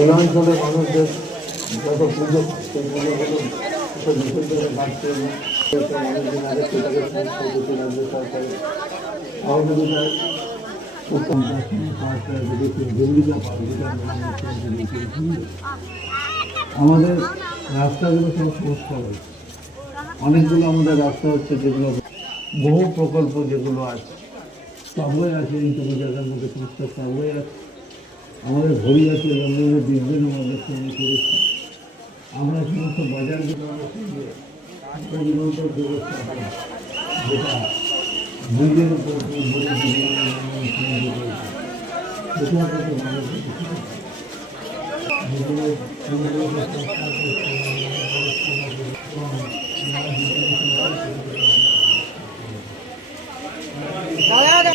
এই অঞ্চলের মানুষদের যত পুজো সেই পুজোগুলো সব বিসর্জনে বাড়ছে এবং অনেকদিন আগে সেটাকে সংস্কৃতি রাজ্য সরকারের সহযোগিতায় উত্তম আমাদের রাস্তাগুলো সব সংস্কার হয়েছে। অনেকগুলো আমাদের রাস্তা হচ্ছে যেগুলো বহু প্রকল্প যেগুলো আছে সবই আছে, এইটুকু জায়গার মধ্যে সংস্কার সবই আছে। আমাদের ঘড়ি আছে লন্ডনের বিজ্ঞানের মধ্যে আমি করেছি। আমরা সমস্ত বাজারগুলো ব্যবস্থা হয় যেটা ব্রিজের উপর দাদা